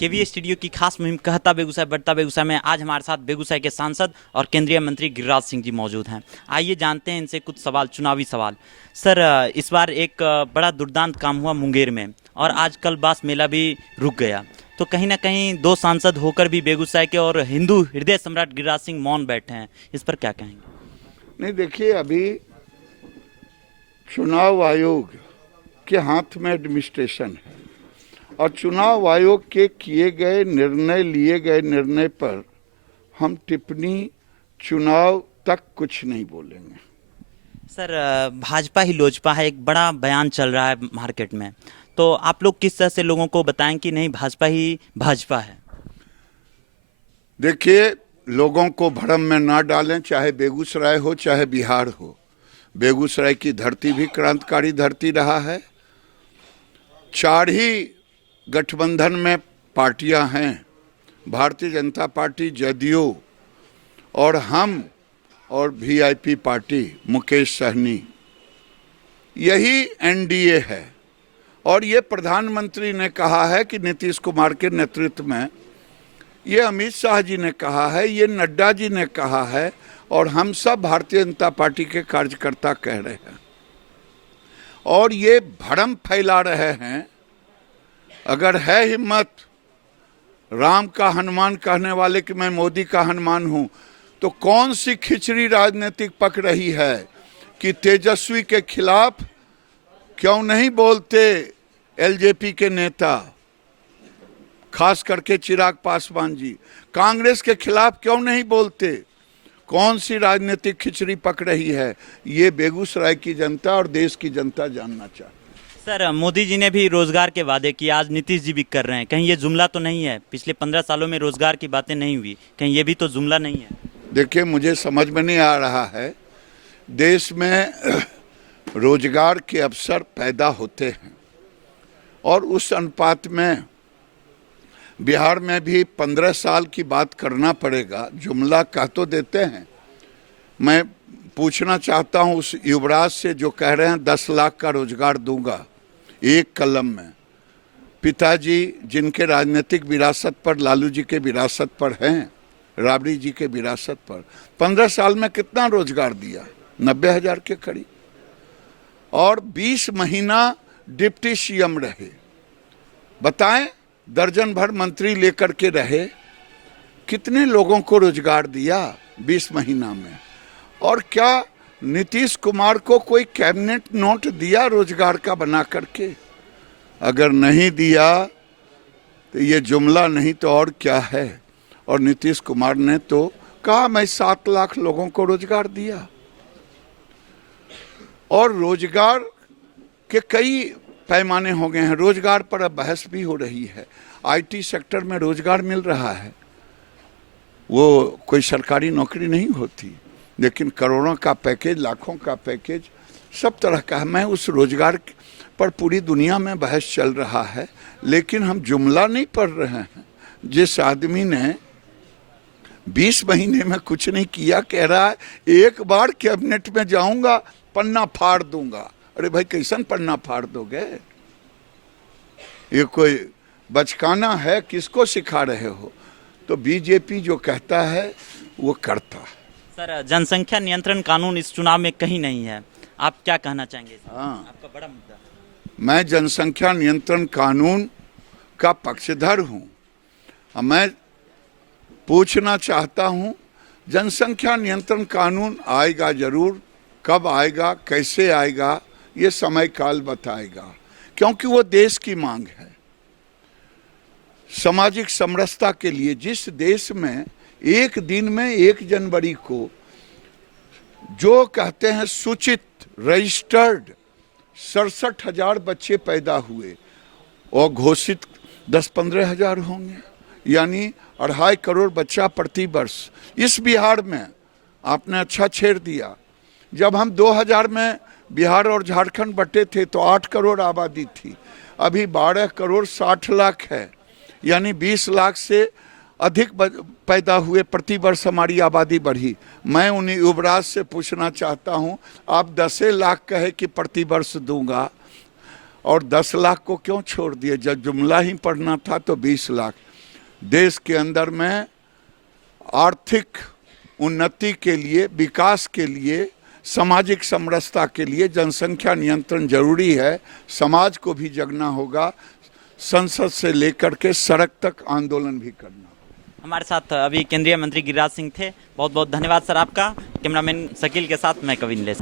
KVA studio की खास मुहिम कहता बेगूसराय बढ़ता बेगूसराय में आज हमारे साथ बेगूसराय के सांसद और केंद्रीय मंत्री गिरिराज सिंह जी मौजूद हैं। आइए जानते हैं इनसे कुछ सवाल, चुनावी सवाल। सर, इस बार एक बड़ा दुर्दांत काम हुआ मुंगेर में और आज कल बास मेला भी रुक गया, तो कहीं ना कहीं दो सांसद होकर भी बेगूसराय के और हिंदू हृदय सम्राट गिरिराज सिंह मौन बैठे हैं, इस पर क्या कहेंगे? नहीं, देखिए, अभी चुनाव आयोग के हाथ में एडमिनिस्ट्रेशन है और चुनाव आयोग के किए गए लिए गए निर्णय पर हम टिप्पणी चुनाव तक कुछ नहीं बोलेंगे। सर, भाजपा ही लोजपा है, एक बड़ा बयान चल रहा है मार्केट में, तो आप लोग किस तरह से लोगों को बताएं कि नहीं भाजपा ही भाजपा है? देखिए, लोगों को भ्रम में ना डालें, चाहे बेगूसराय हो चाहे बिहार हो। बेगूसराय की धरती भी क्रांतिकारी धरती रहा है। 4 ही गठबंधन में पार्टियां हैं, भारतीय जनता पार्टी, जदयू और हम और वीआईपी पार्टी मुकेश सहनी, यही एनडीए है। और ये प्रधानमंत्री ने कहा है कि नीतीश कुमार के नेतृत्व में, ये अमित शाह जी ने कहा है, ये नड्डा जी ने कहा है और हम सब भारतीय जनता पार्टी के कार्यकर्ता कह रहे हैं और ये भ्रम फैला रहे हैं। अगर है हिम्मत राम का हनुमान कहने वाले कि मैं मोदी का हनुमान हूं, तो कौन सी खिचड़ी राजनीतिक पक रही है कि तेजस्वी के खिलाफ क्यों नहीं बोलते एलजेपी के नेता, खास करके चिराग पासवान जी? कांग्रेस के खिलाफ क्यों नहीं बोलते? कौन सी राजनीतिक खिचड़ी पक रही है? ये बेगूसराय की जनता और देश की जनता जानना चाहती है। सर, मोदी जी ने भी रोजगार के वादे किए, आज नीतीश जी भी कर रहे हैं, कहीं ये जुमला तो नहीं है? पिछले 15 सालों में रोजगार की बातें नहीं हुई, कहीं ये भी तो जुमला नहीं है? देखिए, मुझे समझ में नहीं आ रहा है, देश में रोजगार के अवसर पैदा होते हैं और उस अनुपात में बिहार में भी 15 साल की बात करना पड़ेगा। जुमला कह तो देते हैं। मैं पूछना चाहता हूं उस युवराज से जो कह रहे हैं 10 लाख का रोजगार दूंगा एक कलम में। पिताजी जिनके राजनीतिक विरासत पर, लालू जी के विरासत पर हैं, राबड़ी जी के विरासत पर, 15 साल में कितना रोजगार दिया? 90,000 के करीब। और 20 महीना डिप्टी सीएम रहे। बताएं, दर्जन भर मंत्री लेकर के रहे, कितने लोगों को रोजगार दिया 20 महीना में? और क्या नीतीश कुमार को कोई कैबिनेट नोट दिया रोजगार का बना करके? अगर नहीं दिया तो ये जुमला नहीं तो और क्या है। और नीतीश कुमार ने तो कहा मैं 7 लाख लोगों को रोजगार दिया। और रोजगार के कई पैमाने हो गए हैं, रोजगार पर अब बहस भी हो रही है। आईटी सेक्टर में रोजगार मिल रहा है, वो कोई सरकारी नौकरी नहीं होती, लेकिन करोड़ों का पैकेज, लाखों का पैकेज, सब तरह का है। मैं उस रोजगार पर पूरी दुनिया में बहस चल रहा है, लेकिन हम जुमला नहीं पढ़ रहे हैं। जिस आदमी ने 20 महीने में कुछ नहीं किया, कह रहा है एक बार कैबिनेट में जाऊंगा पन्ना फाड़ दूंगा। अरे भाई, कैसन पन्ना फाड़ दोगे? ये कोई बचकाना है? किसको सिखा रहे हो? तो बीजेपी जो कहता है वो करता है। सर, जनसंख्या नियंत्रण कानून इस चुनाव में कहीं नहीं है, आप क्या कहना चाहेंगे? हाँ, आपका बड़ा मुद्दा। मैं जनसंख्या नियंत्रण कानून का पक्षधर हूं। मैं पूछना चाहता हूं, जनसंख्या नियंत्रण कानून आएगा जरूर, कब आएगा, कैसे आएगा, ये समय काल बताएगा, क्योंकि वो देश की मांग है। सामाजिक समरसता के लिए जिस देश में एक दिन में 1 जनवरी को जो कहते हैं सूचित, रजिस्टर्ड 67,000 बच्चे पैदा हुए और घोषित 10-15 हजार होंगे, यानी 2.5 करोड़ बच्चा प्रति वर्ष। इस बिहार में आपने अच्छा छेड़ दिया। जब हम 2000 में बिहार और झारखंड बटे थे तो 8 करोड़ आबादी थी, अभी 12 करोड़ 60 लाख है, यानी 20 लाख से अधिक पैदा हुए प्रति वर्ष हमारी आबादी बढ़ी। मैं उन्हीं युवराज से पूछना चाहता हूं, आप 10 लाख कहे कि प्रति वर्ष दूंगा और 10 लाख को क्यों छोड़ दिए? जब जुमला ही पढ़ना था तो 20 लाख। देश के अंदर में आर्थिक उन्नति के लिए, विकास के लिए, सामाजिक समरसता के लिए जनसंख्या नियंत्रण जरूरी है। समाज को भी जगना होगा, संसद से लेकर के सड़क तक आंदोलन भी करना होगा। हमारे साथ अभी केंद्रीय मंत्री गिरिराज सिंह थे। बहुत बहुत धन्यवाद सर आपका। कैमरामैन शकील के साथ मैं कविन लेस।